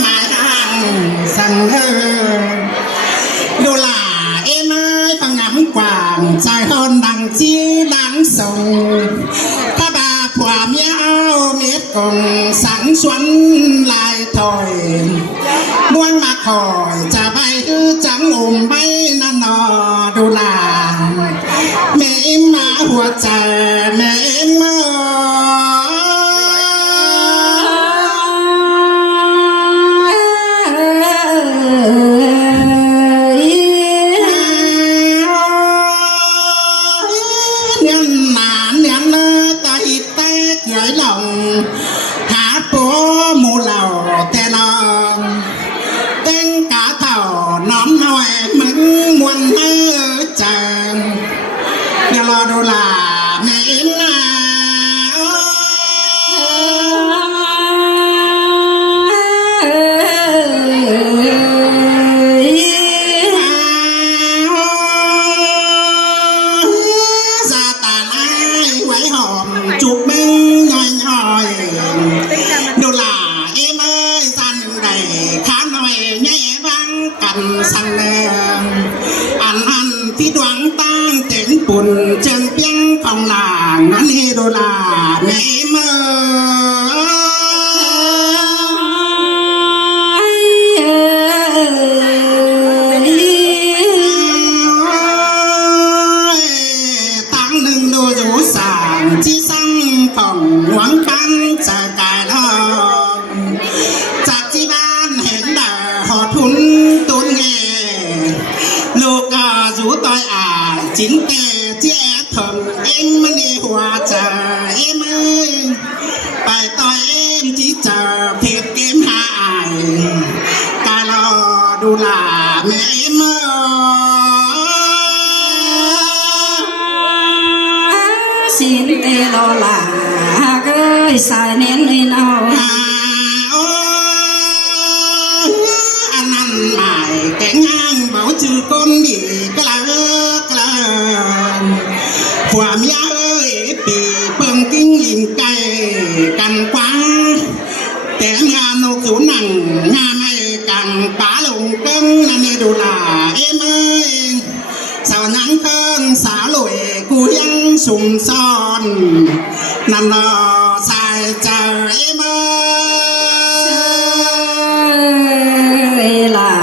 หมายทางสั่งดูหล่าเอ้ไม้ปังงำกว่างใจทนดังจี้ดังส่งถ้าบาผัวเมียเอาเม็ดกงสังสวนลายถอยดวงมาคอยจะไปคือจังอุ่มไปนั่นนอดูหล่าแม่มาหัวใจแม่มาหาปัวหมูเหล่าแต่นองเต้งกาเต่าน้อมหน่อยมึงมวนเมื่อจังเดี๋ยวรอดูล่ะแม่นาซาตานไอ้ไว้หอมจุบมึงดูหล่าเอ้ไม้สั่นใดข้าหน่อยแง่บังกันสั่นเดิมอันที่ดวงตั้งเต็งปุ่นเจิงเปียงของหลางนั้นเฮดูหล่าแม่เมื่อตั้งหนึ่งดูอยู่สางที่สั่งของหวังกันจะกายลองจากที่บ้านเห็นด่าหอทุนตุนเงลูกก็อยู่ต่อยจินเตะเจ๊ถมเอ็งมันดีหัวใจเอ็มเอ้ยไปต่อยเอ็มที่เจอเพจเกมหายกายรอดูหล่าแม่เอ็มสินเตลอลาเกยสายเน้นเลยเนาอันนั้นหมายแต่งงานเบาจือก้นดีก็ละกลางผัวเมียเอ้ยปีเปิงกิ้งยิงไก่กันกว้างแต่งานนกสูนังงานไม่กันป่าลงเกิ้งนั่นนี่ดูล่ะเอ็มเอ้ยสาวนังเพิ่งสาวลอยกูยังสุ่มซ่อนนั่นรอสายใจเอ็มล่ะ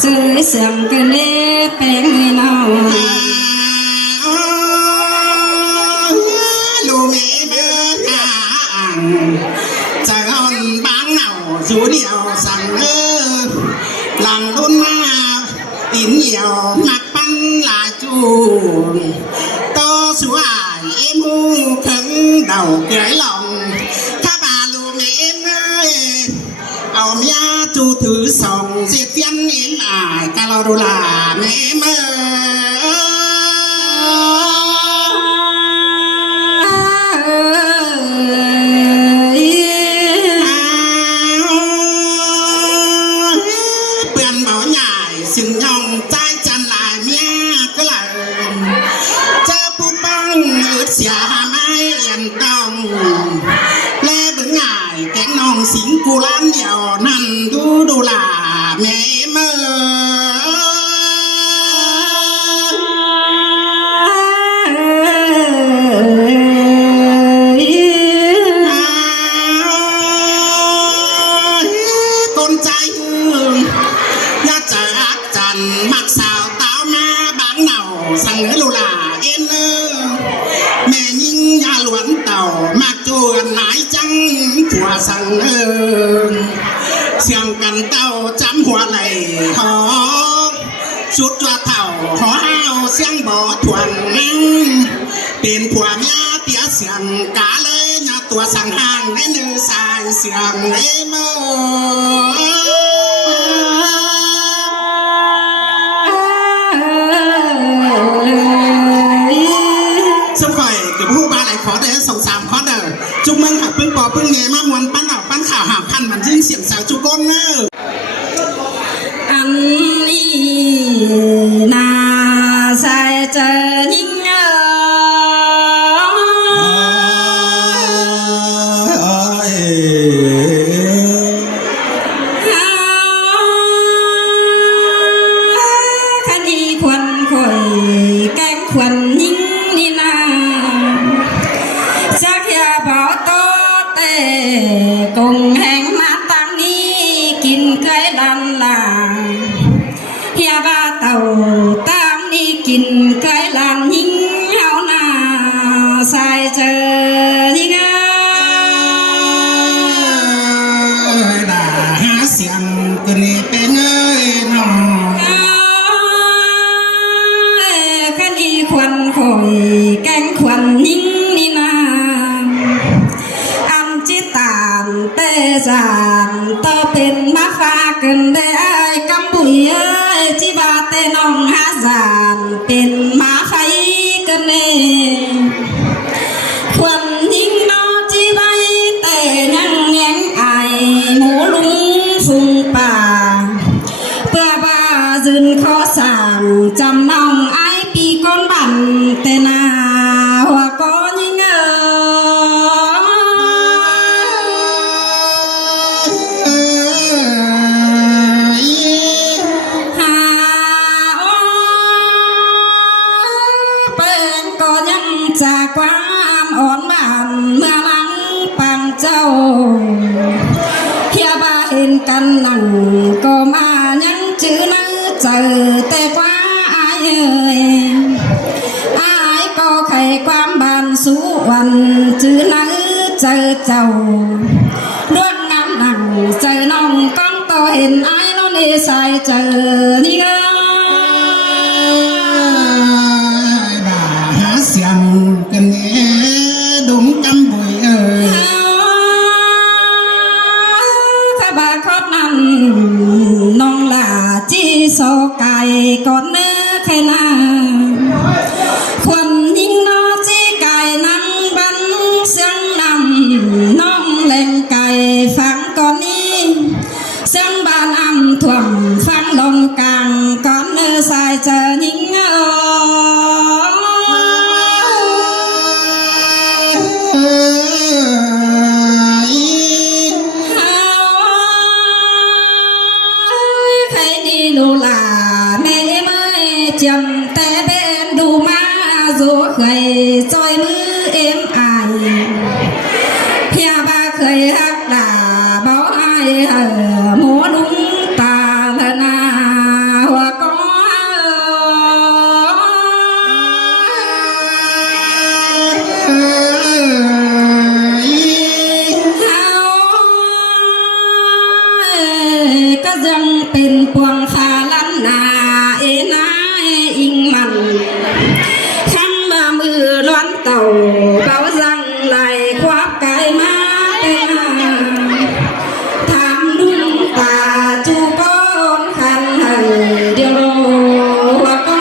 ซื้อเสียงกันเด้เป็นเนาลูเมเบอร์กางจะอ่อนบางเหนาอยู่เดียวสั่งหลังรุ่นมาอินเหี่ยวหนักปั้นลาจูโตสวยเอ็มูเพิ่งเดาเกยหลงถ้าบาลูเมเนยเอาเมียจูถือส่งเสียเตียนเอ็นอายกาลดูลาเมเมซึ่งยองใจจันลายเมียก็เลยเจอผู้บังอึดเสียไม่ยันต้องและบึงง่ายแกงน้องสิงกูล้านเดียวนั่นดูหล่าแม่เมื่อคนใจมักสาวเต้ามาบางเหนาสั่งเนื้อลูลาเอ็นแม่ยิงยาหลวนเต่ามักจวนหลายจังผัวสั่งเสียงกันเต้าจำหัวไหลหอสุดตัวเต่าหอห้าวเสียงบ่ทวนเป็นผัวเมียเตี้ยเสียงกาเลยยาตัวสั่งห่างในเนื้อสายเสียงเอ็มสมัยกับผู้บาหลายขอแต่2-3 ข้อเด้อจุกมึงหักพึ่งปอพึ่งเงยมามวนปั้นเอาปั้นข่าวหาพันมันยิ่งเสียงสาวจุกก้นเนออันนี้นาใส่เจอยิ่ง cái đàn là hia ba tàu tam đi kín cái làn nhinh hao na sai chờ đi nga đã há xiềng cần bên ơi nó cái đi khoan khỏi cánh khoan nhinh đi na ăn chỉ tàn tê giàn tơ bên má pha cần để ai cắm bụi ơi chỉ ba tê nong há giàn bên má phay cần nè khoan nhinh nó chỉ bay tê nhang nhang ai mũ lung phùng bà bữa ba dừng khó sàng chăm nong ai pi con bản tê na hoa có những cha quá ổn bàn mưa nắng bằng châu hia ba hình căn nặng có mà nhắn chữ nữ chờ tê quá ai ơi ai có khẩy quan bàn xú hoàn chữ nữ chờ châu đuốc ngắm nặng chờ nông con to hình ai nó đi sai chờ đi ngơ xiềng cần đúng cắm bụi ơi các bà khóc nằm non là chỉ số cài con khe na khuẩn nhưng nó chỉ cài nắng bắn sáng nằm non lên cài phẳng con đi sáng ban âm thuầm phẳng lòng càng con sai chờ những chầm té bên đu má rú khơi trôi mưa êm ai hia ba khơi hắc đà báo ai ở múa đúng ta lần à hoa có có dân tình quần pha lắm nà ê na in mặn khăn mà mưa loan tàu báo rằng lại khoác cái má tham đúng ta chu con khăn hằng điều và có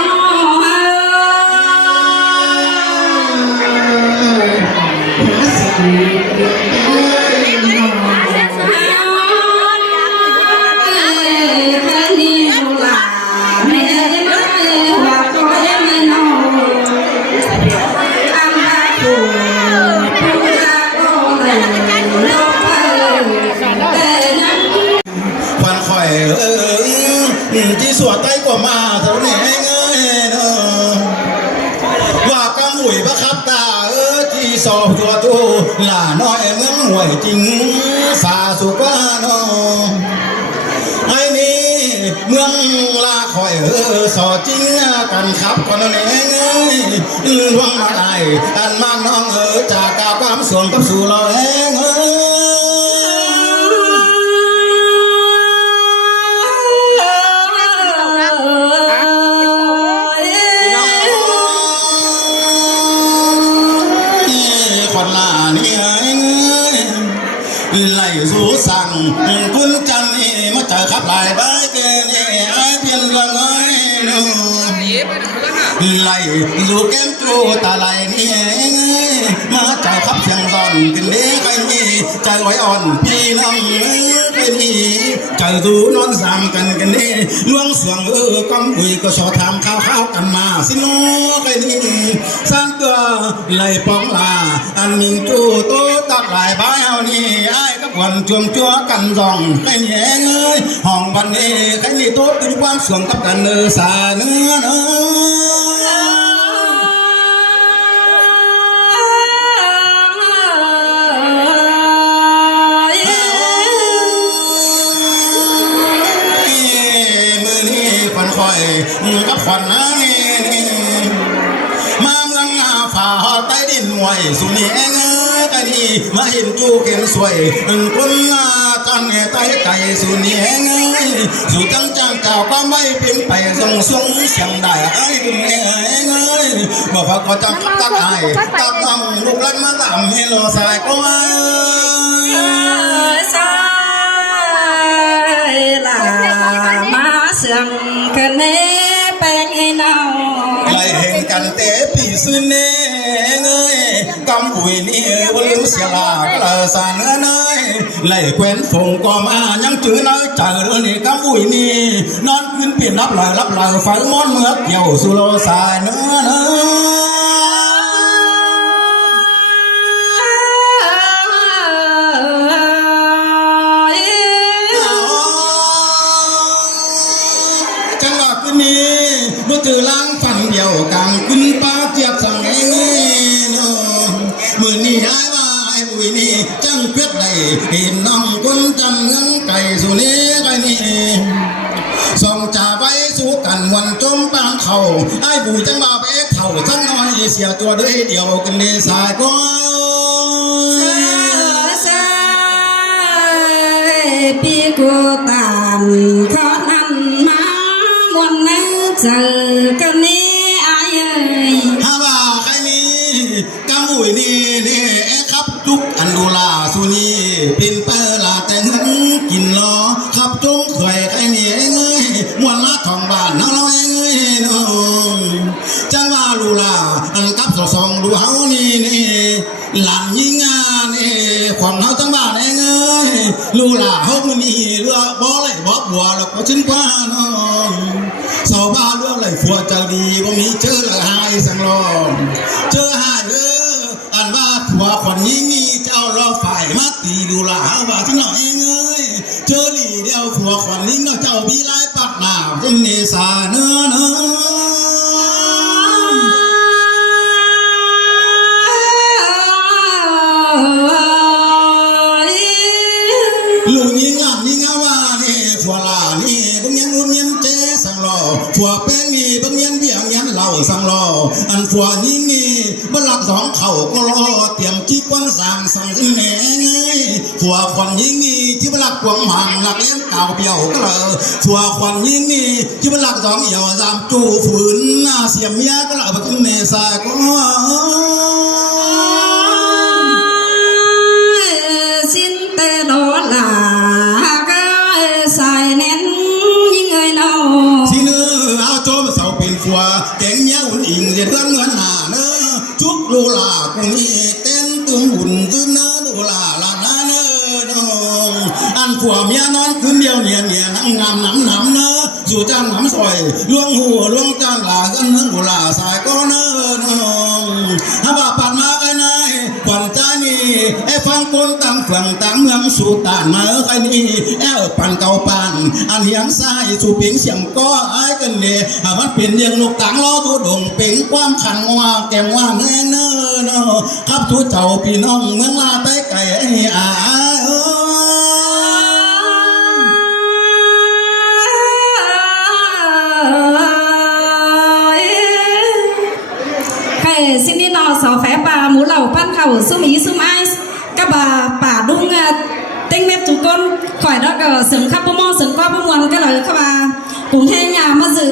chỉ sủa tay của mà thấu này anh ơi và ca mũi bác khắp ta chỉ sò chùa tu là nói ngưỡng nguội chính xa số qua nó ai đi mương là khỏi sò chính cần khắp con này anh ơi loang mà này ăn mang non ở trà cao cam xuồng cấp xù lo anh ơi còn là ni anh lại rú sang quân chân mà chờ khắp lại bãi kia ai thiên lương ơi lại dù kém chu ta lại ni mà chờ khắp xiềng giòn kinh đế cái ni chờ gói on pi năm cái ni chờ dù non giảm cần cái ni luang xuồng con mùi có sò tham khao khao cần mà xin nó cái ni san cửa lại bóng là anh mình chu tô tắc lại bãi hao ni ai các quần chuồng chúa cần dòng cái ni ơi hòn văn ni cái ni tốt kinh quan xuồng cấp cần xa nữa กับฝันมาเมืองฝ่าใต้ดินหวยสุนีเองกันนี่มาเห็นจูเข็นสวยคนจันไต้ไก่สุนีเองสู่จังเก่าก็ไม่เปลี่ยนไปส่งเสียงได้คุณเองบอกว่าก็จังตักไอ้ตักน้องลูกหลานมาทำให้รอสายก็มาสายลามาเสียงกันเนแปลงไอ้เนาไม่เห็นกันเตะปีสุนเน่กำกุยนี่วันลืมเสียลากระสานเนยไล่แควนฟงก็มายังจืดน้อยใจเรื่องนี้กำกุยนี่นอนขึ้นเปลี่ยนรับไหลไฟมอนเมื่อเกี่ยวสุโลสายเนื้อจังหวะคืนนี้เมื่อเจอล้างฝันเดียวกันขึ้นป้าเจี๊ยบสั่งเองมือนี่หายว่าไอ้บุยนี่จังเพียดได้เห็นน้องคนจำเงินไก่สุนีไก่นี่ส่องจ่าไว้สู้กันวันจมปางเขาไอ้บุยจังมาไปเท่าจังน้อยเสียตัวด้วยเดียวกันในสายก็ปีกูตามเขานั่นมามวนนั่งเจอกันนี้อายฮาว่าใครนี่กำบุยนี่ครับจุกอันดูลาสุนีเป็นเปลาแต่เงินกินล้อขับจงเคยใครนี่มวนละทองบ้านน้องน้องจังว่าลูลาอันกับสองดูเฮานี่หลังยิงงานความเฮาจังบ้านลูลาเฮามือนี่เรือบ่ไหลบ่บัวแล้วก็ชิ้นกว่าน้องสาวบ้านเรือไหลฝัวใจดีบ่มีเจอละหายสังรอเจอหายอันว่าผัวคนนี้นี่เจ้ารอฝ่ายมาตีลูลาเฮาว่าที่หน่อยเจอหลีเดียวผัวคนนี้เนาะเจ้าพี่ไล่ปักหน้าเป็นเนสาเนื้อลูกยิงอ่ะยิงเอาว่านี่ผัวลานี่บังยันอุ่นยันเจสังรอผัวแป้งนี่บังยันเบี้ยงยันเหล่าสังรออันผัวยิงนี่บังหลักสองเข่าก็รอเตรียมจีก้อนสั่งที่แหนผัวควันยิงนี่ที่บังหลักกวงหังหลักเลี้ยงเก่าเปี่ยวก็เลยผัวควันยิงนี่ที่บังหลักสองเหี่ยวสามจูฝืนหน้าเสียมยาก็เลยบังเนสายก็สิ้นแต่โดนลาก็ใส่แน่นยิ่งเนาสิเนื้อเอาโจมเสาเป็นฝัวแกงเงี้ยหุ่นอิงเรียนเงินหนาเนื้อจุกลูลากูนี่เต้นตึงหุ่นขึ้นเนื้อลูลาลานาเนื้อน้องอันผัวเมียนอนคืนเดียวเนี่ยนั่งน้ำเนื้อสู่จังน้ำซอยล่วงหัวล่วงจานลากันเนื้อลูลาสายก็เนื้อน้องถ้าบาปัดมาไกลนายขวัญใจนี่ไอ้ฟังคนต่างฝั่งต่างเมืองสู่ตานมาไกลนี่แอ้ปันเก่าปันอันเฮียงซ้ายสู่เพียงเสียงก็ไอ้กันเนี่ยมันเป็นเรียงลูกต่างล้อทุดงเป็นความขันว่าแก้มว่าแน่เนอครับทุเจ้าพี่น้องเมืองลาใต้ไก่ไอ้สินี่นอสาวแฝป่าหมูเหล่าพันเข่าซุ่มอีซุ่มไอส์กะบ่าป่าดุ้งเต็งเม็ดจุกก้นข่อยดอกก็เสริมขับปมอเสริมก้าปมวนก็เลยเข้ามากรุงเทพยามาสื่อ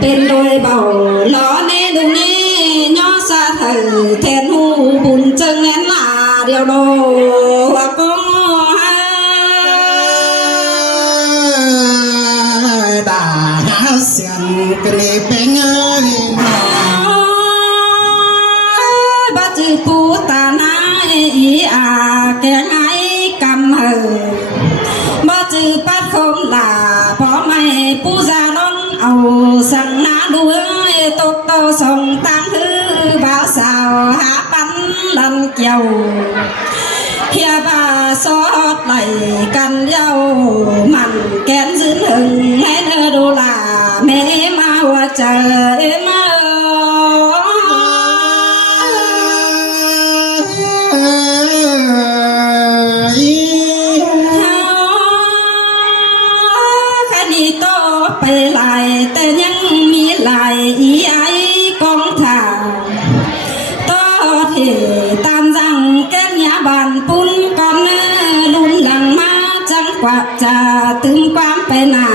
เป็นโดยเบาล้อเนดูนี่ย่อซาเถอแทนหูบุญจึงแน่นลาเดียวโดว่าก็ตาเสียงกระเดเป็นเงินบัจปูตานาอีอาแกงไอ้กำเหอบัจ ยวเฮียบาซอดไหลกันเย้ามันแกนซื้อหนึ่งให้เธอดูลาแม่มาว่าเจอมาไปหลายแต่ยังมีหลายอีไอกองถ่าต่อเทตามจังแก้มยาบานปุ้นก่อนเนื้อลุ่นหลังมาจังกว่าจะตึงความไปหนา